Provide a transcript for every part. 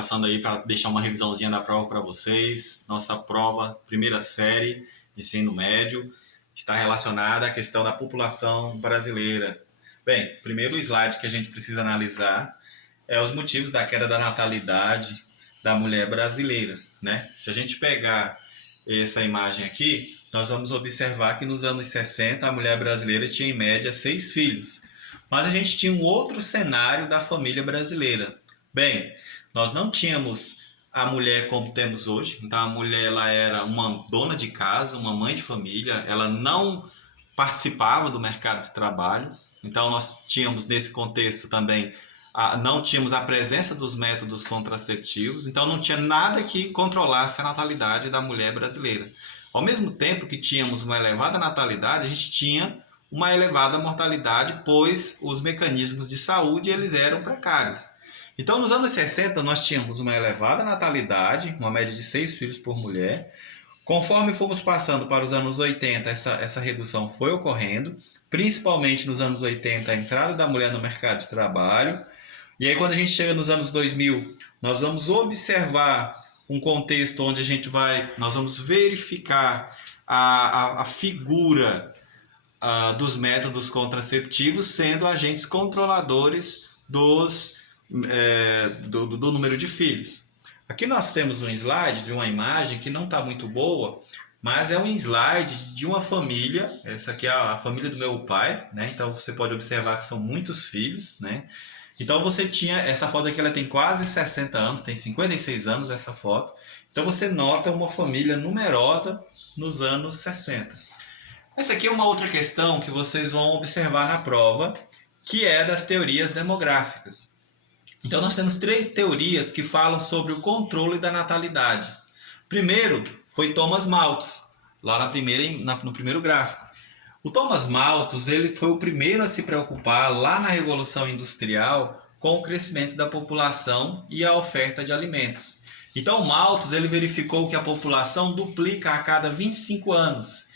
passando aí para deixar uma revisãozinha da prova para vocês. Nossa prova, primeira série, ensino médio, está relacionada à questão da população brasileira. Bem, o primeiro slide que a gente precisa analisar é os motivos da queda da natalidade da mulher brasileira, né? Se a gente pegar essa imagem aqui, nós vamos observar que nos anos 60 a mulher brasileira tinha em média 6 filhos. Mas a gente tinha um outro cenário da família brasileira. Bem, nós não tínhamos a mulher como temos hoje. Então a mulher ela era uma dona de casa, uma mãe de família, ela não participava do mercado de trabalho. Então nós tínhamos nesse contexto também não tínhamos a presença dos métodos contraceptivos, então não tinha nada que controlasse a natalidade da mulher brasileira. Ao mesmo tempo que tínhamos uma elevada natalidade, a gente tinha uma elevada mortalidade, pois os mecanismos de saúde eles eram precários. Então, nos anos 60, nós tínhamos uma elevada natalidade, uma média de 6 filhos por mulher. Conforme fomos passando para os anos 80, essa redução foi ocorrendo, principalmente nos anos 80, a entrada da mulher no mercado de trabalho. E aí, quando a gente chega nos anos 2000, nós vamos observar um contexto onde nós vamos verificar a figura dos métodos contraceptivos sendo agentes controladores do número de filhos. Aqui nós temos um slide de uma imagem que não está muito boa, mas é um slide de uma família. Essa aqui é a família do meu pai, né? Então você pode observar que são muitos filhos, né? Então você tinha essa foto aqui, ela tem quase 60 anos, tem 56 anos essa foto. Então você nota uma família numerosa nos anos 60. Essa aqui é uma outra questão que vocês vão observar na prova, que é das teorias demográficas. Então nós temos 3 teorias que falam sobre o controle da natalidade. Primeiro foi Thomas Malthus, lá no primeiro gráfico. O Thomas Malthus ele foi o primeiro a se preocupar lá na Revolução Industrial com o crescimento da população e a oferta de alimentos. Então Malthus ele verificou que a população duplica a cada 25 anos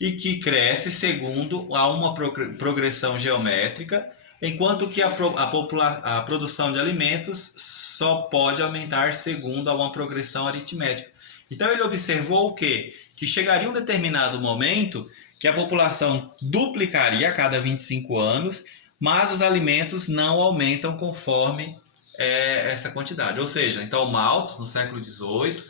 e que cresce segundo a uma progressão geométrica, enquanto que a produção de alimentos só pode aumentar segundo a uma progressão aritmética. Então ele observou o quê? Que chegaria um determinado momento que a população duplicaria a cada 25 anos, mas os alimentos não aumentam conforme essa quantidade. Ou seja, então Malthus, no século XVIII,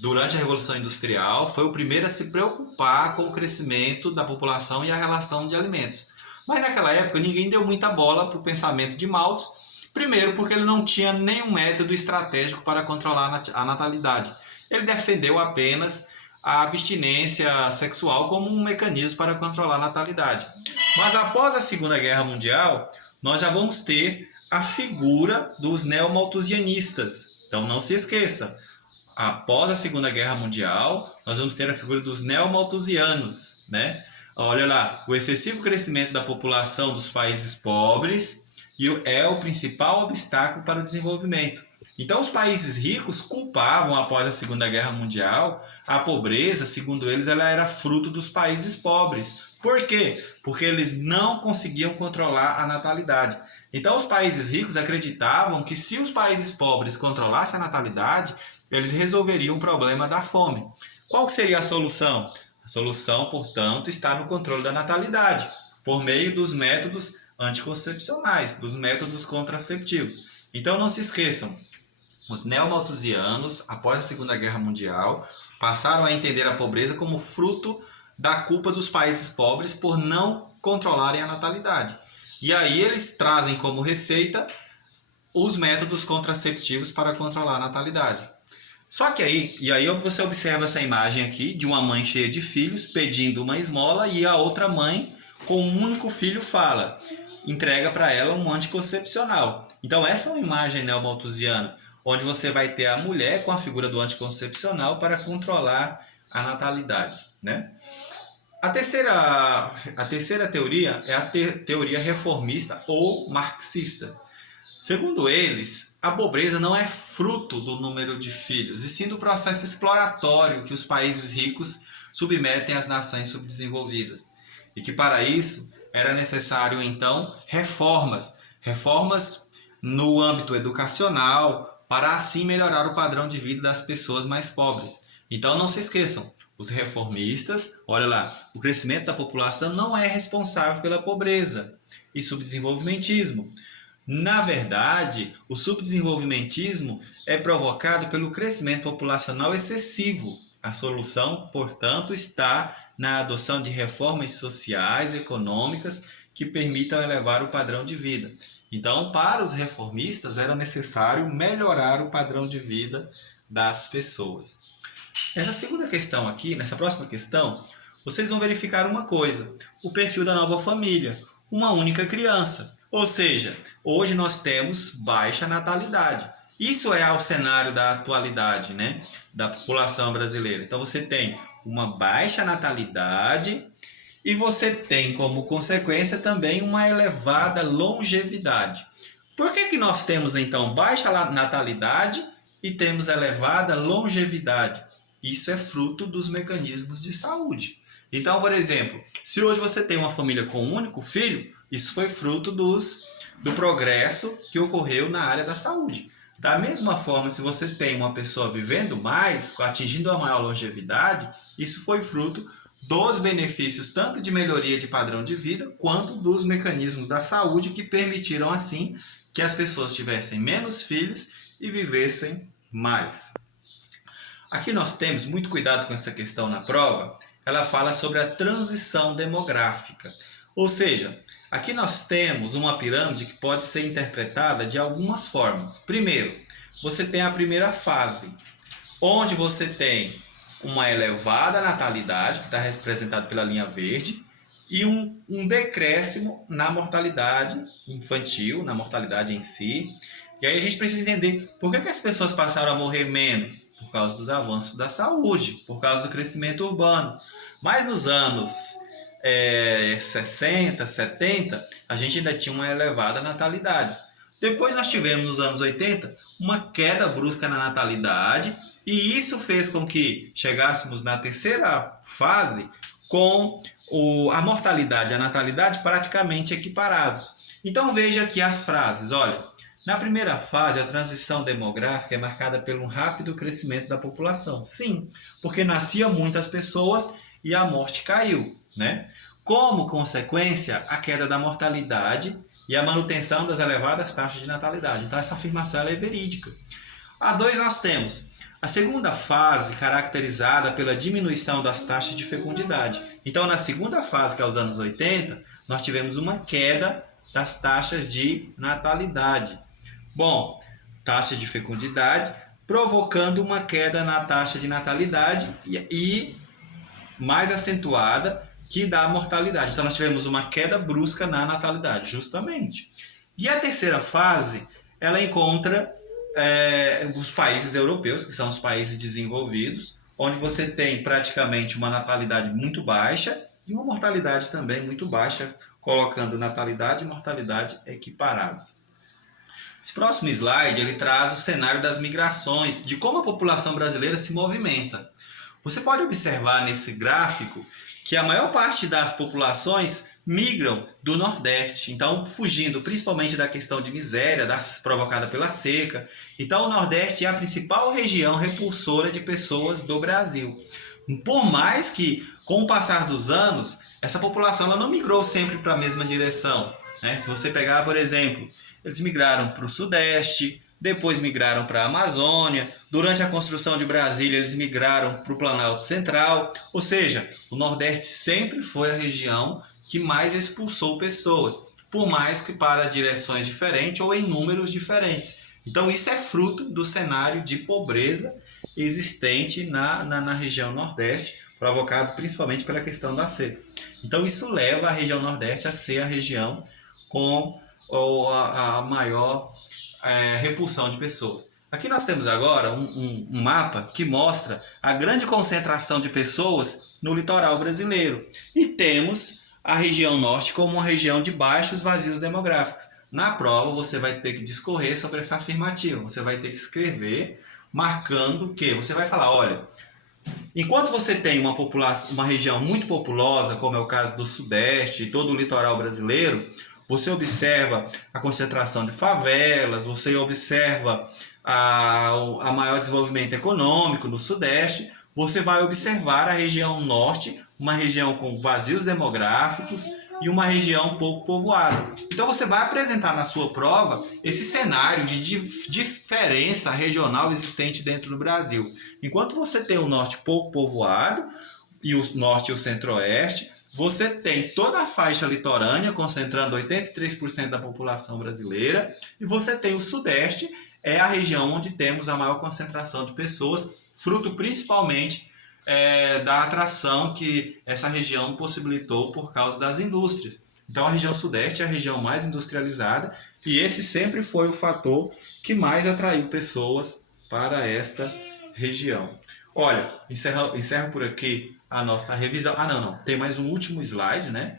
durante a Revolução Industrial, foi o primeiro a se preocupar com o crescimento da população e a relação de alimentos. Mas naquela época ninguém deu muita bola para o pensamento de Malthus, primeiro porque ele não tinha nenhum método estratégico para controlar a natalidade. Ele defendeu apenas a abstinência sexual como um mecanismo para controlar a natalidade. Mas após a Segunda Guerra Mundial, nós já vamos ter a figura dos neomalthusianistas. Então não se esqueça, após a Segunda Guerra Mundial, nós vamos ter a figura dos neomalthusianos, né? Olha lá, o excessivo crescimento da população dos países pobres é o principal obstáculo para o desenvolvimento. Então, os países ricos culpavam, após a Segunda Guerra Mundial, a pobreza, segundo eles, ela era fruto dos países pobres. Por quê? Porque eles não conseguiam controlar a natalidade. Então, os países ricos acreditavam que se os países pobres controlassem a natalidade, eles resolveriam o problema da fome. Qual seria a solução? A solução, portanto, está no controle da natalidade, por meio dos métodos anticoncepcionais, dos métodos contraceptivos. Então, não se esqueçam, os neomalthusianos, após a Segunda Guerra Mundial, passaram a entender a pobreza como fruto da culpa dos países pobres por não controlarem a natalidade. E aí eles trazem como receita os métodos contraceptivos para controlar a natalidade. Só que aí você observa essa imagem aqui de uma mãe cheia de filhos pedindo uma esmola e a outra mãe com um único filho entrega para ela um anticoncepcional. Então essa é uma imagem neomalthusiana, onde você vai ter a mulher com a figura do anticoncepcional para controlar a natalidade, né? A terceira teoria é a teoria reformista ou marxista. Segundo eles, a pobreza não é fruto do número de filhos, e sim do processo exploratório que os países ricos submetem às nações subdesenvolvidas. E que para isso era necessário, então, reformas no âmbito educacional, para assim melhorar o padrão de vida das pessoas mais pobres. Então não se esqueçam, os reformistas, olha lá, o crescimento da população não é responsável pela pobreza e subdesenvolvimentismo. Na verdade, o subdesenvolvimentismo é provocado pelo crescimento populacional excessivo. A solução, portanto, está na adoção de reformas sociais e econômicas que permitam elevar o padrão de vida. Então, para os reformistas, era necessário melhorar o padrão de vida das pessoas. Nessa segunda questão aqui, nessa próxima questão, vocês vão verificar uma coisa: o perfil da nova família, uma única criança. Ou seja, hoje nós temos baixa natalidade. Isso é o cenário da atualidade, né, da população brasileira. Então você tem uma baixa natalidade e você tem como consequência também uma elevada longevidade. Por que nós temos então baixa natalidade e temos elevada longevidade? Isso é fruto dos mecanismos de saúde. Então, por exemplo, se hoje você tem uma família com um único filho, isso foi fruto do progresso que ocorreu na área da saúde. Da mesma forma, se você tem uma pessoa vivendo mais, atingindo a maior longevidade, isso foi fruto dos benefícios tanto de melhoria de padrão de vida, quanto dos mecanismos da saúde que permitiram, assim, que as pessoas tivessem menos filhos e vivessem mais. Aqui nós temos muito cuidado com essa questão na prova. Ela fala sobre a transição demográfica. Ou seja, aqui nós temos uma pirâmide que pode ser interpretada de algumas formas. Primeiro, você tem a primeira fase, onde você tem uma elevada natalidade, que está representada pela linha verde, e um decréscimo na mortalidade infantil, na mortalidade em si. E aí a gente precisa entender por que as pessoas passaram a morrer menos? Por causa dos avanços da saúde, por causa do crescimento urbano. Mas nos anos 60, 70, a gente ainda tinha uma elevada natalidade. Depois nós tivemos, nos anos 80, uma queda brusca na natalidade, e isso fez com que chegássemos na terceira fase com a mortalidade e a natalidade praticamente equiparados. Então veja aqui as frases, olha. Na primeira fase, a transição demográfica é marcada pelo rápido crescimento da população. Sim, porque nasciam muitas pessoas e a morte caiu, né? Como consequência, a queda da mortalidade e a manutenção das elevadas taxas de natalidade. Então, essa afirmação é verídica. A 2, nós temos a segunda fase, caracterizada pela diminuição das taxas de fecundidade. Então, na segunda fase, que é os anos 80, nós tivemos uma queda das taxas de natalidade. Bom, taxa de fecundidade, provocando uma queda na taxa de natalidade e mais acentuada que da mortalidade. Então, nós tivemos uma queda brusca na natalidade, justamente. E a terceira fase, ela encontra os países europeus, que são os países desenvolvidos, onde você tem praticamente uma natalidade muito baixa e uma mortalidade também muito baixa, colocando natalidade e mortalidade equiparados. Esse próximo slide, ele traz o cenário das migrações, de como a população brasileira se movimenta. Você pode observar nesse gráfico que a maior parte das populações migram do Nordeste, então fugindo principalmente da questão de miséria provocada pela seca. Então o Nordeste é a principal região repulsora de pessoas do Brasil. Por mais que, com o passar dos anos, essa população ela não migrou sempre para a mesma direção, né? Se você pegar, por exemplo, eles migraram para o Sudeste, depois migraram para a Amazônia, durante a construção de Brasília eles migraram para o Planalto Central, ou seja, o Nordeste sempre foi a região que mais expulsou pessoas, por mais que para direções diferentes ou em números diferentes. Então isso é fruto do cenário de pobreza existente na região Nordeste, provocado principalmente pela questão da seca. Então isso leva a região Nordeste a ser a região com a maior repulsão de pessoas. Aqui nós temos agora um mapa que mostra a grande concentração de pessoas no litoral brasileiro. E temos a região norte como uma região de baixos vazios demográficos. Na prova você vai ter que discorrer sobre essa afirmativa. Você vai ter que escrever marcando que você vai falar, olha, enquanto você tem uma região muito populosa, como é o caso do Sudeste e todo o litoral brasileiro, você observa a concentração de favelas, você observa a maior desenvolvimento econômico no Sudeste, você vai observar a região Norte, uma região com vazios demográficos e uma região pouco povoada. Então você vai apresentar na sua prova esse cenário de diferença regional existente dentro do Brasil. Enquanto você tem o Norte pouco povoado e o Norte e o Centro-Oeste, você tem toda a faixa litorânea, concentrando 83% da população brasileira, e você tem o Sudeste, é a região onde temos a maior concentração de pessoas, fruto principalmente da atração que essa região possibilitou por causa das indústrias. Então a região Sudeste é a região mais industrializada e esse sempre foi o fator que mais atraiu pessoas para esta região. Olha, encerro por aqui a nossa revisão. Não, tem mais um último slide, né?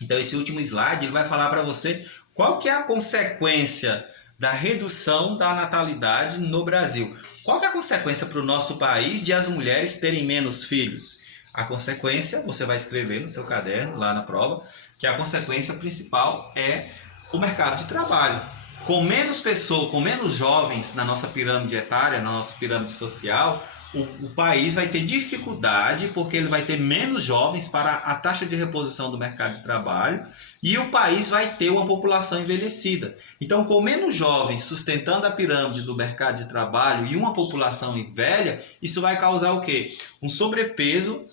Então esse último slide ele vai falar para você qual que é a consequência da redução da natalidade no Brasil. Qual que é a consequência para o nosso país de as mulheres terem menos filhos? A consequência, você vai escrever no seu caderno, lá na prova, que a consequência principal é o mercado de trabalho. Com menos pessoas, com menos jovens na nossa pirâmide etária, na nossa pirâmide social, o país vai ter dificuldade porque ele vai ter menos jovens para a taxa de reposição do mercado de trabalho e o país vai ter uma população envelhecida. Então, com menos jovens sustentando a pirâmide do mercado de trabalho e uma população velha, isso vai causar o quê? Um sobrepeso,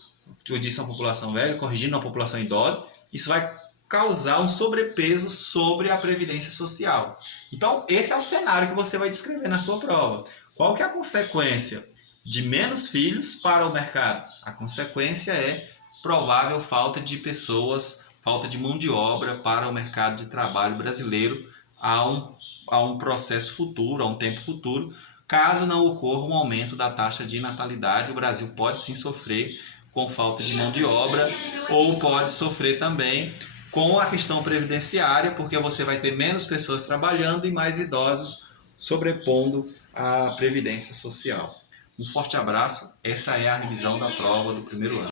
eu disse uma população velha, corrigindo uma população idosa, isso vai causar um sobrepeso sobre a previdência social. Então, esse é o cenário que você vai descrever na sua prova. Qual que é a consequência de menos filhos para o mercado? A consequência é provável falta de pessoas, falta de mão de obra para o mercado de trabalho brasileiro a um processo futuro, a um tempo futuro. Caso não ocorra um aumento da taxa de natalidade, o Brasil pode sim sofrer com falta de mão de obra ou pode sofrer também com a questão previdenciária, porque você vai ter menos pessoas trabalhando e mais idosos sobrepondo a previdência social. Um forte abraço, essa é a revisão da prova do primeiro ano.